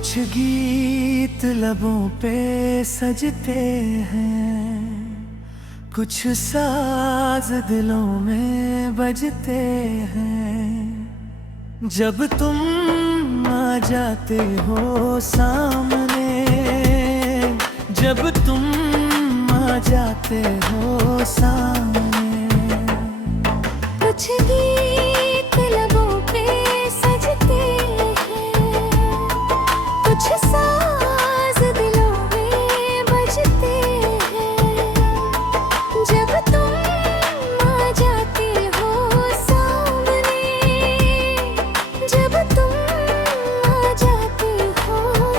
कुछ गीत लबों पे सजते हैं, कुछ साज दिलों में बजते हैं। जब तुम आ जाते हो सामने, जब तुम आ जाते हो सामने, कुछ गीत लबों पे सजते हैं, कुछ साज दिलों में बजते हैं। जब तुम आ जाते हो सामने, जब तुम आ जाते हो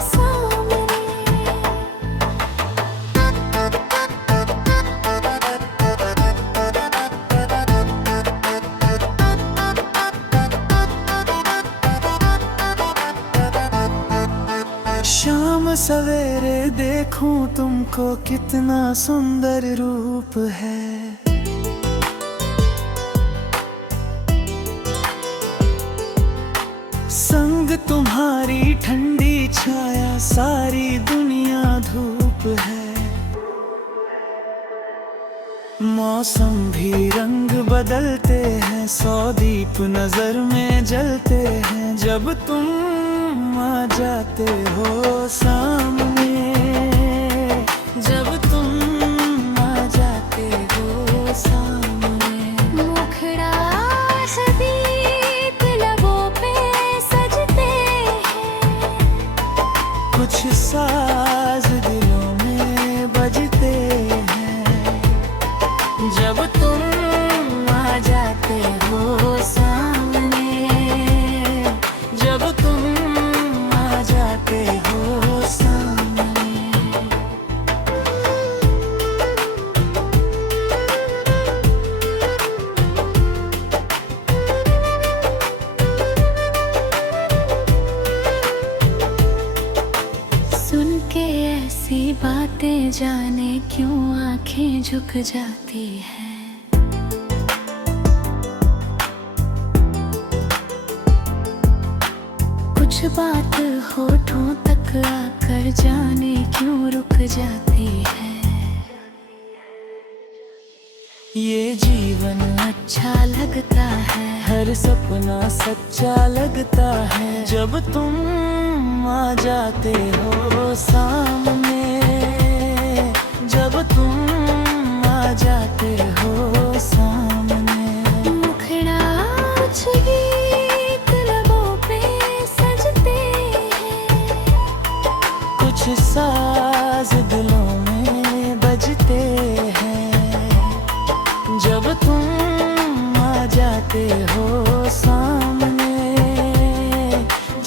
सामने। शाम सवेरे देखूं तुमको, कितना सुंदर रूप है। संग तुम्हारी ठंडी छाया, सारी दुनिया धूप है। मौसम भी रंग बदलते हैं, सौ दीप नजर में जलते हैं। जब तुम आ जाते हो सामने, जब तुम आ जाते हो सामने, मुखड़ा सदीप लबों पे सजते हैं, कुछ साज दिलों में बजते हैं। जब तुम आ जाते हो सामने, जब तुम आ जाते हो सामने। सुन के ऐसी बातें जाने क्यों आंखें झुक जाती हैं। कुछ बात होठों तक आकर जाने क्यों रुक जाती है। ये जीवन अच्छा लगता है, हर सपना सच्चा लगता है। जब तुम आ जाते हो सामने, जब तुम आ जाते हो सामने, मुखड़ा कुछ गीत लबों पे सजते हैं, कुछ साज दिलों में बजते हैं। जब तुम आ जाते हो सामने,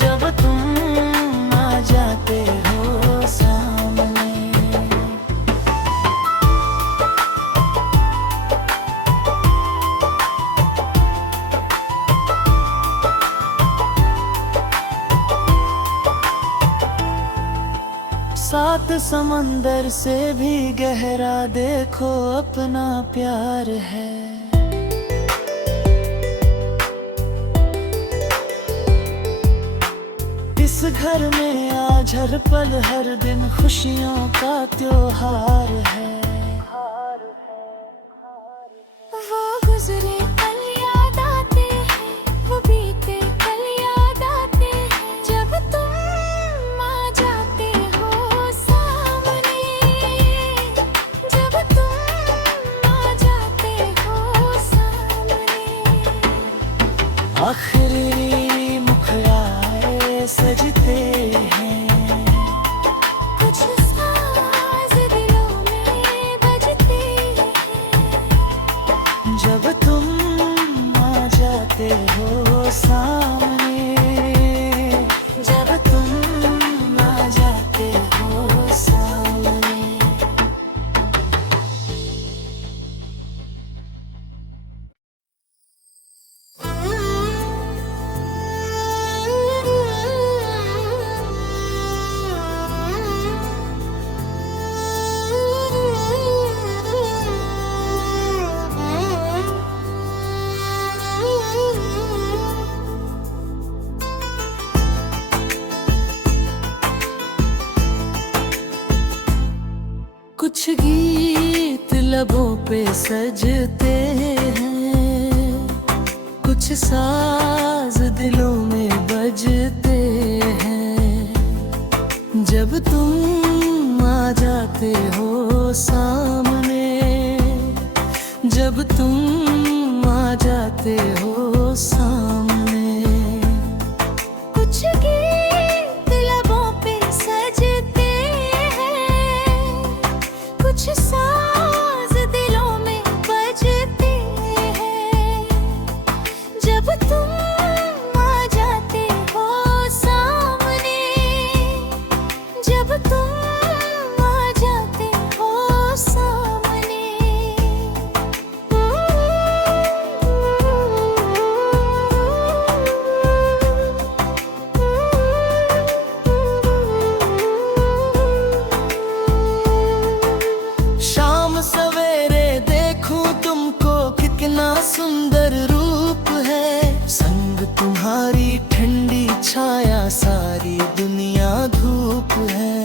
जब तुम आ जाते हो सामने। सात समंदर से भी गहरा देखो अपना प्यार है। इस घर में आज हर पल हर दिन खुशियों का त्योहार है। वो गुजरे पल याद आते हैं, वो बीते पल याद आते हैं। जब तुम आ जाते हो सामने, जब तुम आ जाते हो सामने, आखिरी मुखड़े सजते हैं, कुछ साज दिलों में बजते हैं। जब तुम कुछ गीत लबों पे सजते हैं, कुछ साज दिलों में बजते हैं। जब तुम आ जाते हो सामने, जब तुम आ जाते हो सामने। कुछ गीत लबों पे सजते हैं, कुछ साज दिलों में बजते हैं। जब तुम आ जाते हो सामने, जब तुम आ जाते हो सामने। शाम सवेरे देखूं तुमको, कितना सुंदर रूप है। संग तुम्हारी ठंडी छाया, सारी दुनिया धूप है।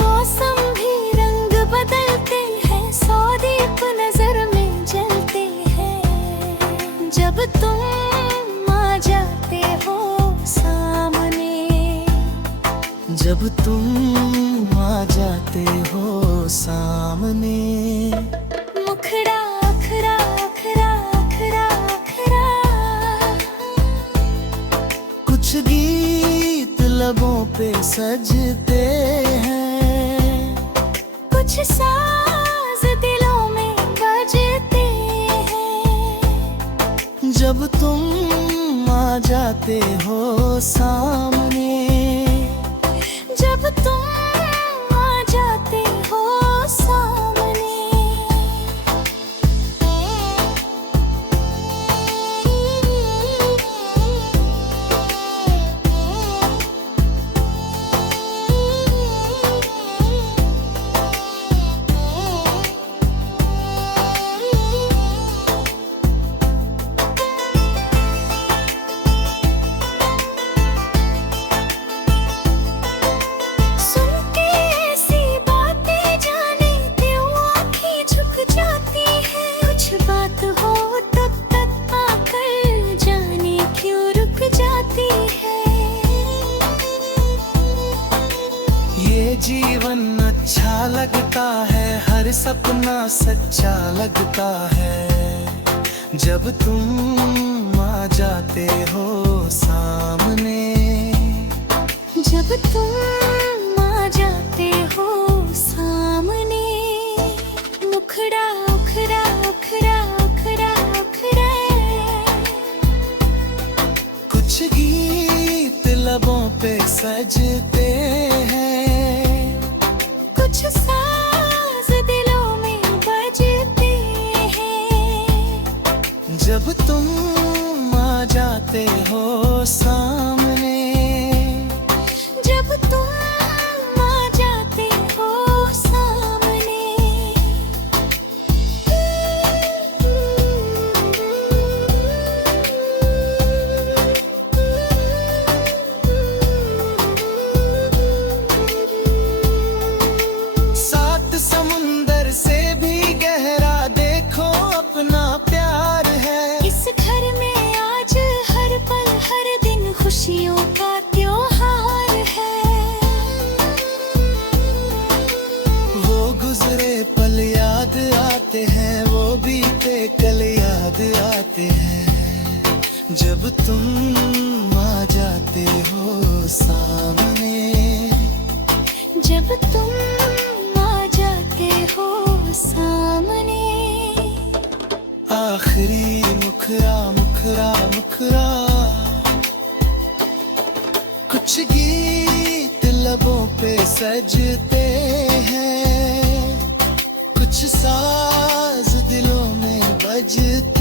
मौसम भी रंग बदलते हैं, सौ दीप नजर में जलते हैं। जब तुम आ जाते हो सामने, जब तुम आ जाते हो सामने। मुखड़ा अखरा अखरा अखरा अखरा। कुछ गीत लबों पे सजते हैं, कुछ साज दिलों में बजते हैं। जब तुम आ जाते हो सामने, जब तुम आ जाते हो सामने। सुन के ऐसी बातें जाने क्यों आँखें झुक जाती हैं। कुछ बात हो तब तक आकर जाने क्यों रुक जाती है। ये जीवन अच्छा लगता है, हर सपना सच्चा लगता है। जब तुम आ जाते हो सामने, जब तुम आ जाते हो सामने। मुखड़ा उखरा उखरा उखरा उखरा। कुछ गीत लबों पे सजते हैं, कुछ साज दिलों में बजते हैं। जब तुम आ जाते हो सामने, जब तुम आ जाते हो सामने। सात समुंदर से भी गहरा देखो अपना प्यार है। इस घर में आज हर पल हर दिन खुशियों का त्योहार है। वो गुजरे पल याद आते हैं, वो बीते कल याद आते हैं। जब तुम आ जाते हो सामने, जब तुम आ जाते हो सामने। आखिरी मुखरा मुखरा मुखरा। कुछ गीत लबों पे सजते हैं, कुछ साज दिलों में बजते